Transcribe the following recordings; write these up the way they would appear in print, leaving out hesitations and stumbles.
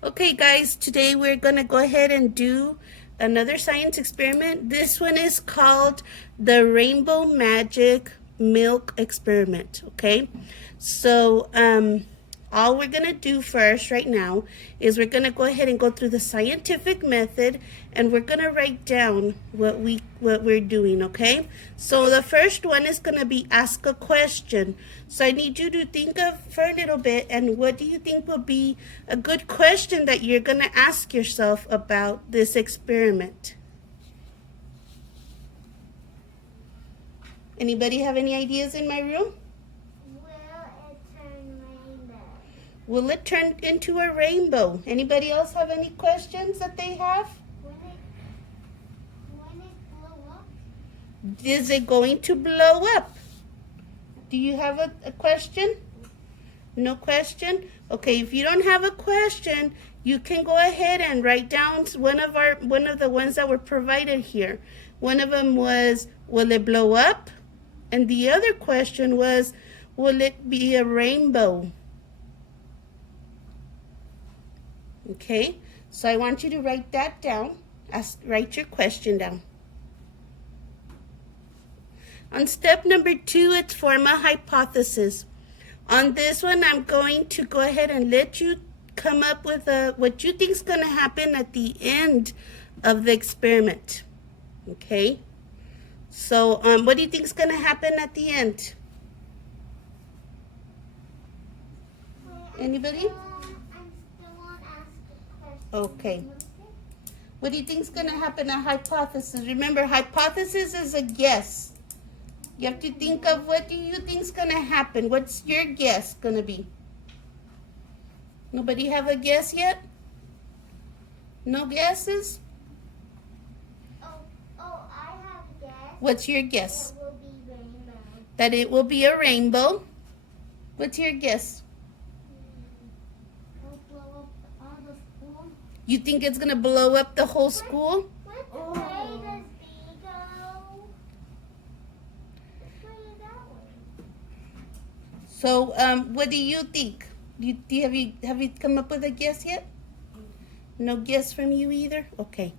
Okay guys, today we're gonna go ahead and do another science experiment. This one is called the Rainbow Magic Milk Experiment, okay? So all we're gonna do first right now is we're gonna go ahead and go through the scientific method, and we're gonna write down what we're doing, okay? So the first one is gonna be ask a question. So I need you to think of for a little bit, and what do you think would be a good question that you're gonna ask yourself about this experiment? Anybody have any ideas in my room? Will it turn into a rainbow? Anybody else have any questions that they have? When it blow up? Is it going to blow up? Do you have a question? No question? Okay, if you don't have a question, you can go ahead and write down one of the ones that were provided here. One of them was, will it blow up? And the other question was, will it be a rainbow? Okay, so I want you to write that down. Write your question down. On step number 2, it's form a hypothesis. On this one, I'm going to go ahead and let you come up with what you think is going to happen at the end of the experiment. Okay, so what do you think is going to happen at the end? Anybody? I'm still on ask a question. Okay. What do you think is going to happen at hypothesis? Remember, hypothesis is a guess. You have to think of what do you think is going to happen. What's your guess going to be? Nobody have a guess yet? No guesses? Oh, I have a guess. What's your guess? It will be rainbow. That it will be a rainbow. What's your guess? It'll blow up all the school. You think it's going to blow up the whole school? Which way does B go? Which way is that way? So, what do you think? Have you come up with a guess yet? No guess from you either? Okay.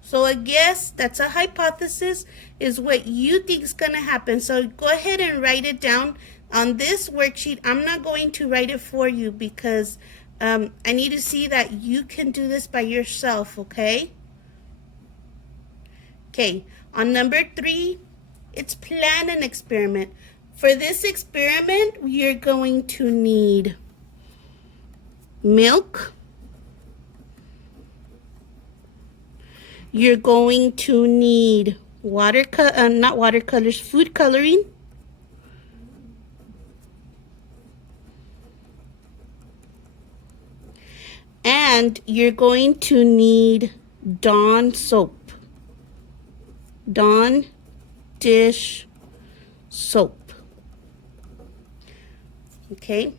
So a guess, that's a hypothesis, is what you think is going to happen. So go ahead and write it down on this worksheet. I'm not going to write it for you because I need to see that you can do this by yourself, okay? Okay, on number 3, it's plan an experiment. For this experiment, you're going to need milk. You're going to need not watercolors, food coloring. And you're going to need Dawn soap. Dawn dish soap. Okay?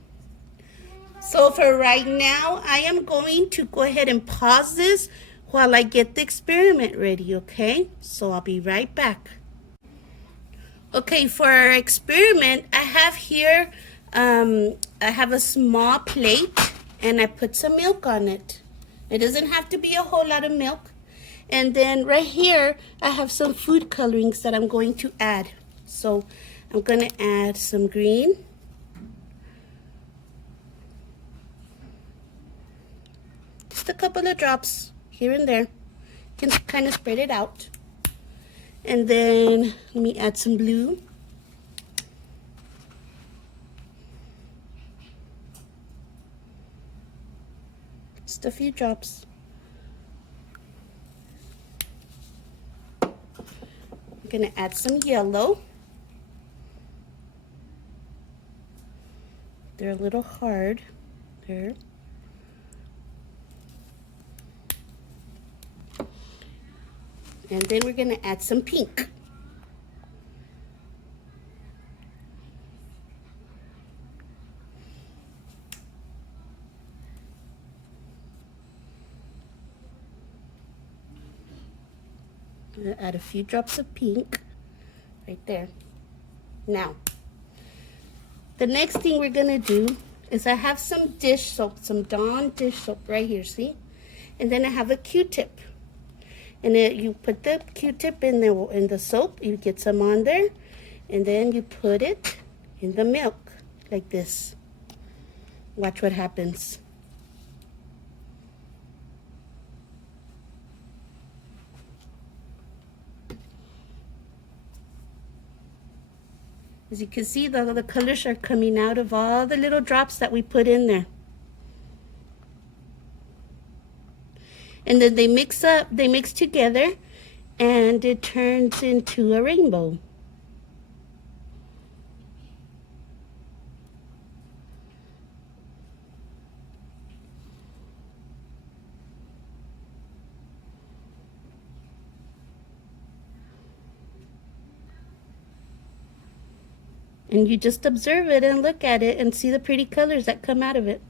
So for right now, I am going to go ahead and pause this while I get the experiment ready, okay? So I'll be right back. Okay, for our experiment, I have here, I have a small plate and I put some milk on it. It doesn't have to be a whole lot of milk. And then right here, I have some food colorings that I'm going to add. So I'm going to add some green. Just a couple of drops here and there. You can kind of spread it out. And then let me add some blue. Just a few drops. I'm gonna add some yellow. They're a little hard there. And then we're going to add some pink. I'm going to add a few drops of pink right there. Now, the next thing we're going to do is I have some dish soap, some Dawn dish soap right here, see? And then I have a Q-tip. And you put the Q-tip in the soap, you get some on there, and then you put it in the milk, like this. Watch what happens. As you can see, the colors are coming out of all the little drops that we put in there. And then they mix together, and it turns into a rainbow. And you just observe it and look at it and see the pretty colors that come out of it.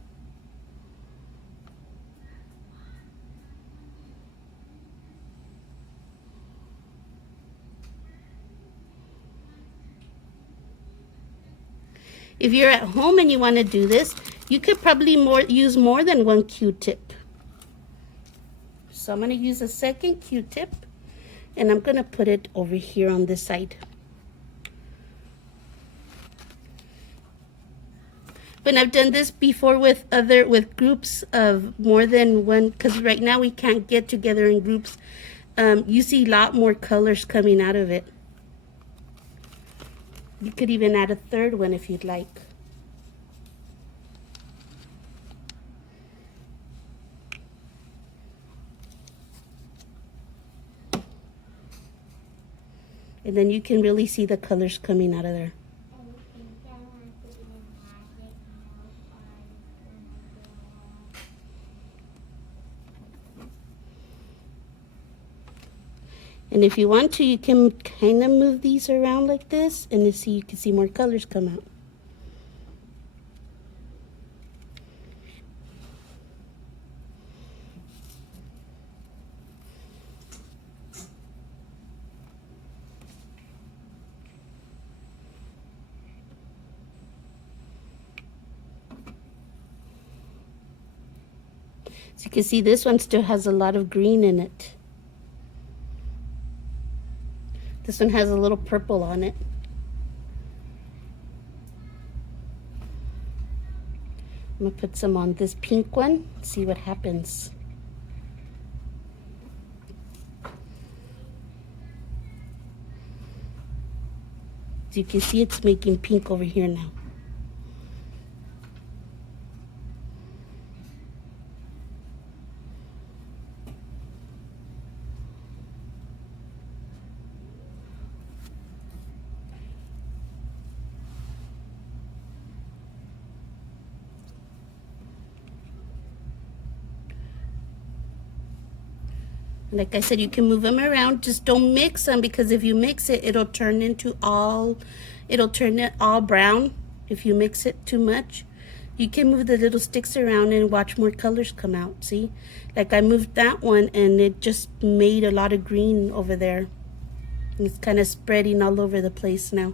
If you're at home and you want to do this, you could probably use more than one Q-tip. So I'm going to use a second Q-tip, and I'm going to put it over here on this side. But I've done this before with groups of more than one, because right now we can't get together in groups. You see a lot more colors coming out of it. You could even add a third one if you'd like. And then you can really see the colors coming out of there. And if you want to, you can kind of move these around like this, and you can see more colors come out. So you can see this one still has a lot of green in it. This one has a little purple on it. I'm gonna put some on this pink one, see what happens. As you can see, it's making pink over here now. Like I said, you can move them around. Just don't mix them, because if you mix it, it'll turn it all brown if you mix it too much. You can move the little sticks around and watch more colors come out. See, like I moved that one and it just made a lot of green over there. It's kind of spreading all over the place now.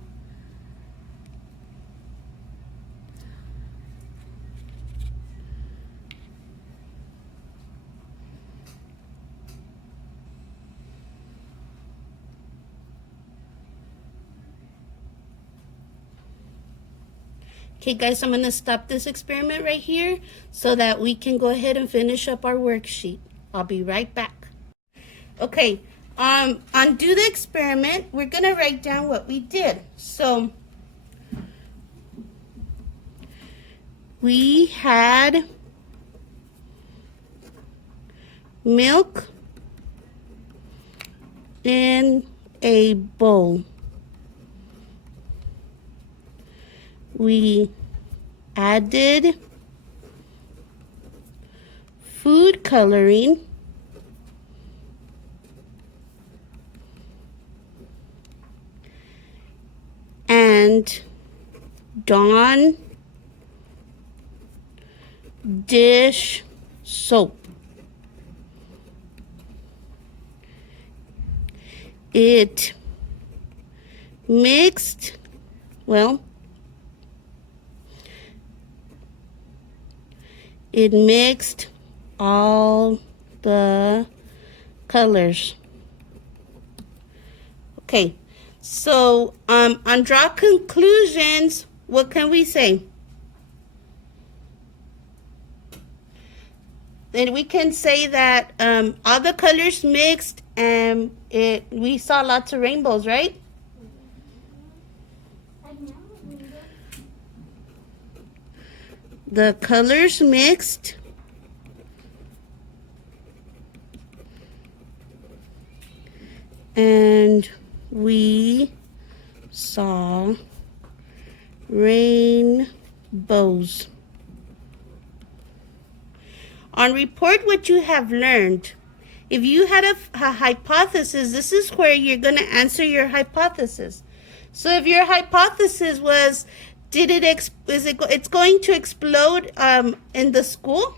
Okay guys, I'm going to stop this experiment right here so that we can go ahead and finish up our worksheet. I'll be right back. Okay, undo the experiment. We're going to write down what we did. So we had milk in a bowl. We added food coloring and Dawn dish soap. It mixed, well, It mixed all the colors. Okay, so on draw conclusions, what can we say? Then we can say that all the colors mixed and we saw lots of rainbows, right? The colors mixed and we saw rainbows. On report what you have learned. If you had a hypothesis, this is where you're going to answer your hypothesis. So if your hypothesis was, it's going to explode in the school?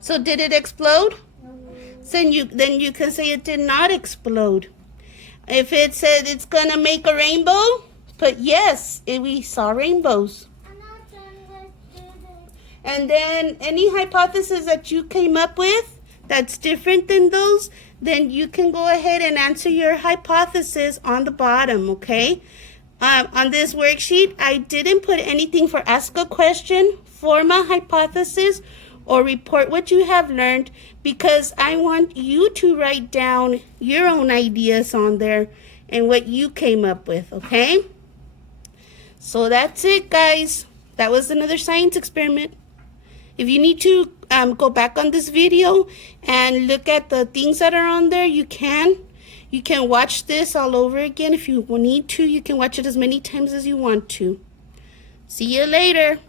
So did it explode? Then you can say it did not explode. If it said it's going to make a rainbow, but yes, we saw rainbows. And then any hypothesis that you came up with that's different than those, then you can go ahead and answer your hypothesis on the bottom, okay? On this worksheet, I didn't put anything for ask a question, form a hypothesis, or report what you have learned because I want you to write down your own ideas on there and what you came up with, okay? So that's it, guys. That was another science experiment. If you need to go back on this video and look at the things that are on there, you can. You can watch this all over again if you need to. You can watch it as many times as you want to. See you later.